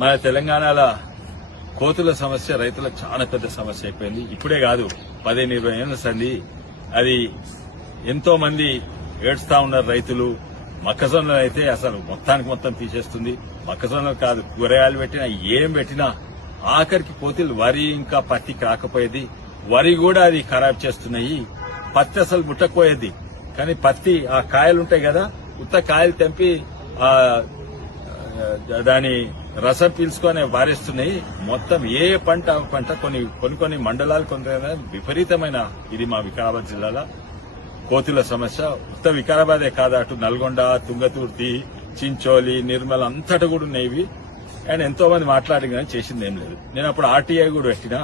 మన తెలంగాణలో కోతుల సమస్య రైతులకు చాలా పెద్ద సమస్య అయిపోయింది. ఇప్పుడే కాదు 15-20 ఏళ్ల సంది అది ఎంతో మంది ఏడుస్తా ఉన్నారు రైతులు. మొక్కజొన్నలు అయితే అసలు మొత్తానికి మొత్తం తీసేస్తుంది. మొక్కజొన్నలు కాదు, కూరగాయలు పెట్టినా ఏం పెట్టినా ఆఖరికి కోతులు వరి ఇంకా పత్తికి రాకపోయేది. వరి కూడా అది ఖరాబ్ చేస్తున్నాయి. పత్తి అసలు ముట్టకపోయేది. కానీ పత్తి ఆ కాయలు ఉంటాయి కదా, ఉత్త కాయలు తెంపి దాని రసం పీల్చుకొని వారేస్తున్నాయి. మొత్తం ఏ పంట కొన్ని మండలాలు విపరీతమైన ఇది మా వికారాబాద్ జిల్లాలో కోతుల సమస్య. ఉత్త వికారాబాదే కాదు, అటు నల్గొండ, తుంగతుర్తి, చించోలి, నిర్మల్ అంతటా కూడా ఉన్నాయి. అండ్ ఎంతో మంది మాట్లాడి కానీ చేసింది ఏం లేదు. నేను అప్పుడు ఆర్టీఐ కూడా పెట్టినా.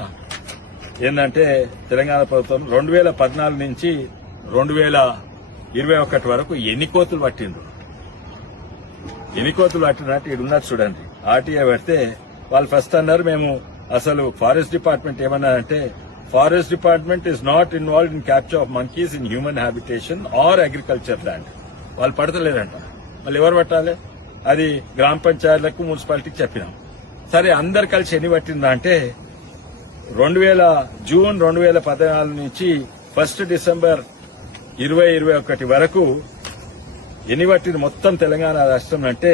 ఏంటంటే తెలంగాణ ప్రభుత్వం 2014 నుంచి 2021 వరకు ఎన్ని కోతులు పట్టిండ్రు, ఎన్ని కోతులు పట్టినట్టు ఇడున్నారు చూడండి. ఆర్టీఐ పెడితే వాళ్ళు ఫస్ట్ అన్నారు, మేము అసలు ఫారెస్ట్ డిపార్ట్మెంట్ ఏమన్నారంటే, forest department is not involved in capture of monkeys in human habitation are agriculture land. వాళ్ళు పడతలేరంట. వాళ్ళు ఎవరు పట్టాలి? అది గ్రామ పంచాయతీలకు, మున్సిపాలిటీకి చెప్పినాం. సరే అందరు కలిసి ఎన్ని పట్టిందా అంటే జూన్ 2014 నుంచి 1 డిసెంబర్ 2021 వరకు ఎన్ని పట్టింది మొత్తం తెలంగాణ రాష్ట్రం అంటే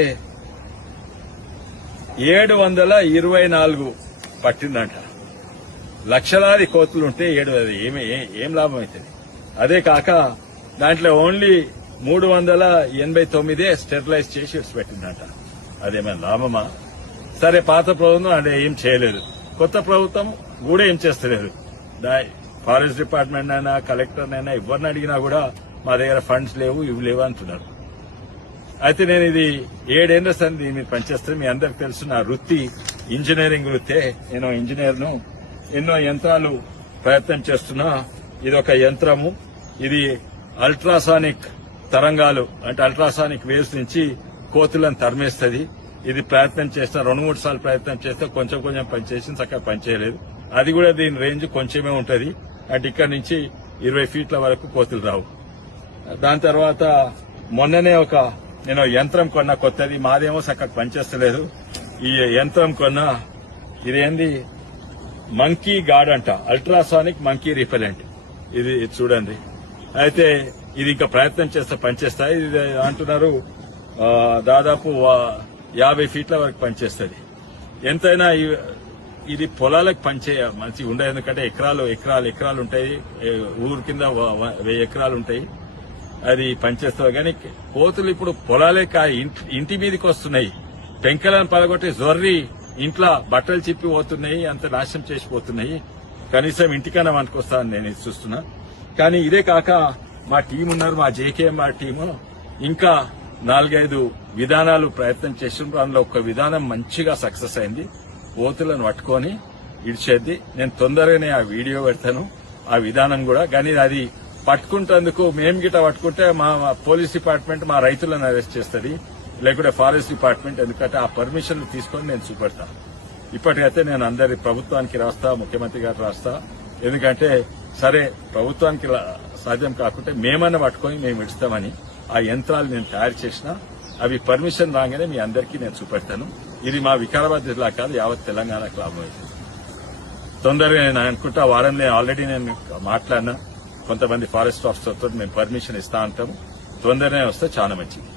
724 పట్టిందంట. లక్షలాది కోతులుంటే ఏం లాభం అవుతుంది? అదే కాక దాంట్లో ఓన్లీ 389 స్టెరిలైజ్ చేసి పెట్టిందంట. అదేమైనా లాభమా? సరే, పాత ప్రభుత్వం అంటే ఏం చేయలేదు, కొత్త ప్రభుత్వం కూడా ఏం చేస్తలేదు. ఫారెస్ట్ డిపార్ట్మెంట్ అయినా కలెక్టర్ అయినా ఎవరిని అడిగినా కూడా మా దగ్గర ఫండ్స్ లేవు, ఇవి లేవు అంటున్నారు. అయితే నేను ఇది 7 ఏళ్ల సంది మీరు పనిచేస్తే మీ అందరికి తెలుసు, నా వృత్తి ఇంజనీరింగ్ వృత్తే. నేను ఇంజనీర్ను. ఎన్నో యంత్రాలు ప్రయత్నం చేస్తున్నా. ఇది ఒక యంత్రము. ఇది అల్ట్రాసానిక్ తరంగాలు అంటే అల్ట్రాసానిక్ వేవ్స్ నుంచి కోతులను తరిమేస్తుంది. ఇది ప్రయత్నం చేస్తా 2-3 సార్లు ప్రయత్నం చేస్తే కొంచెం పనిచేసి చక్కగా పనిచేయలేదు. అది కూడా దీని రేంజ్ కొంచెమే ఉంటది. అంటే ఇక్కడ నుంచి 20 ఫీట్ల వరకు కోతులు రావు. దాని తర్వాత మొన్ననే నేను యంత్రం కొన్నా కొత్తది. మాదేమో చక్కగా పనిచేస్తలేదు. ఈ యంత్రం కొన్నా. ఇదేంది మంకీ గార్డ్ అంట, అల్ట్రాసానిక్ మంకీ రిపెలెంట్. ఇది చూడండి. అయితే ఇది ఇంకా ప్రయత్నం చేస్తే పనిచేస్తాయి. ఇది అంటున్నారు దాదాపు 50 ఫీట్ల వరకు పనిచేస్తుంది. ఎంతైనా ఇది పొలాలకు పనిచేయ మంచిగా ఉండదు. ఎందుకంటే ఎకరాలు ఉంటాయి. ఊరు కింద 1000 ఎకరాలు ఉంటాయి. అది పనిచేస్తుంది. కానీ కోతులు ఇప్పుడు పొలాలే ఇంటి మీదకి వస్తున్నాయి. పెంకలను పలగొట్టి జొర్రి ఇంట్లో బట్టలు చిప్పి పోతున్నాయి. అంత నాశనం చేసిపోతున్నాయి. కనీసం ఇంటికన్నా మనకొస్తానని నేను చూస్తున్నా. కానీ ఇదే కాక మా టీం ఉన్నారు, మా జేకేఎంఆర్ టీము ఇంకా 4-5 విధానాలు ప్రయత్నం చేసినప్పుడు అందులో ఒక విధానం మంచిగా సక్సెస్ అయింది. కోతులను పట్టుకొని ఇడిచేద్ది. నేను తొందరగానే ఆ వీడియో పెడతాను, ఆ విధానం కూడా. కానీ అది పట్టుకుంటేందుకు మేము గిట్ట పట్టుకుంటే మా పోలీస్ డిపార్ట్మెంట్ మా రైతులను అరెస్ట్ చేస్తుంది, లేకుంటే ఫారెస్ట్ డిపార్ట్మెంట్. ఎందుకంటే ఆ పర్మిషన్లు తీసుకొని నేను చూపెడతాను. ఇప్పటికైతే నేను అందరి ప్రభుత్వానికి రాస్తా, ముఖ్యమంత్రి గారు రాస్తా. ఎందుకంటే సరే ప్రభుత్వానికి సాధ్యం కాకుంటే మేమన్నా పట్టుకొని మేము ఇస్తామని ఆ యంత్రాలు నేను తయారు చేసిన. అవి పర్మిషన్ రాగానే మీ అందరికీ నేను చూపెడతాను. ఇది మా వికారాబాద్ జిల్లా కాదు, యావత్ తెలంగాణకు లాభం అవుతుంది. తొందరగా నేను అనుకుంటా వారంలో ఆల్రెడీ నేను మాట్లాడినా. కొంతమంది ఫారెస్ట్ ఆఫీసర్ తోటి మేము పర్మిషన్ ఇస్తా అంటాము. తొందరగానే వస్తే చాలా మంచిది.